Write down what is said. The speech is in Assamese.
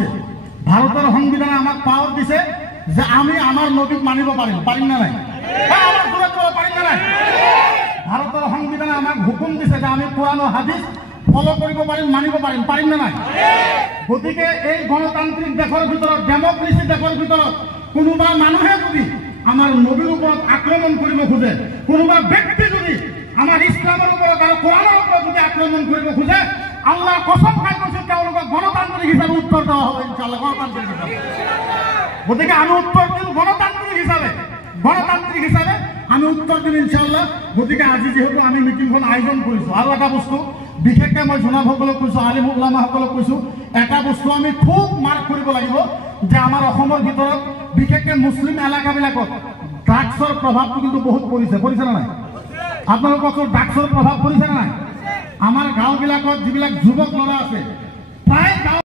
দিছে ভারতের সংবিধানে আমাক পাওয়ার দিছে যে আমি আমার নবীক মানিব পারিম না নাই আমার দূরে দূরে পারিম না নাই ভারতের সংবিধানে আমাক হুকুম দিছে যে আমি কোরআন ও হাদিস ফলো কৰিব মানিব পাৰিম না নাই গতিকে এই গণতান্ত্ৰিক দেশৰ ভিতৰত ডেমক্ৰেসি দেশৰ ভিতৰত কোনোবা মানুহে যদি আমাৰ নবীৰ উপৰত আক্ৰমণ কৰিব খোজে কোনোবা ব্যক্তি যদি আমাৰ ইসলামেৰ উপৰত আৰ কোৰআনেৰ উপৰত যদি আক্ৰমণ কৰিব খোজে আল্লাহ কসম খাই কৈছো তেওঁলোকক গণতান্ত্রিক হিসাবে উত্তর দেওয়া হবে ইনশাআল্লাহ গণতান্ত্রিক হিসাবে গতিকে আমি উত্তর দিম গণতান্ত্রিক হিসাবে আমি উত্তর দিম ইনশাআল্লাহ গতিকে আজি যেহেতু আমি মিটিংখন আয়োজন কৰিছো আৰু এটা বস্তু বিশেষকৈ মই জনাবসকলক কৈছো আলিম উলামাসকলক কৈছো এটা বস্তু আমি খুব মাৰ্ক কৰিব লাগিব যে আমাৰ অসমৰ ভিতৰত বিশেষকৈ মুছলিম এলেকাবিলাকত ড্ৰাগছৰ প্ৰভাৱটো কিন্তু বহুত পৰিছে না নাই আপোনালোকৰ ড্ৰাগছৰ প্ৰভাৱ পৰিছে না নাই আমাৰ গাঁওবিলাকত যিবিলাক যুৱক ল'ৰা আছে প্ৰায়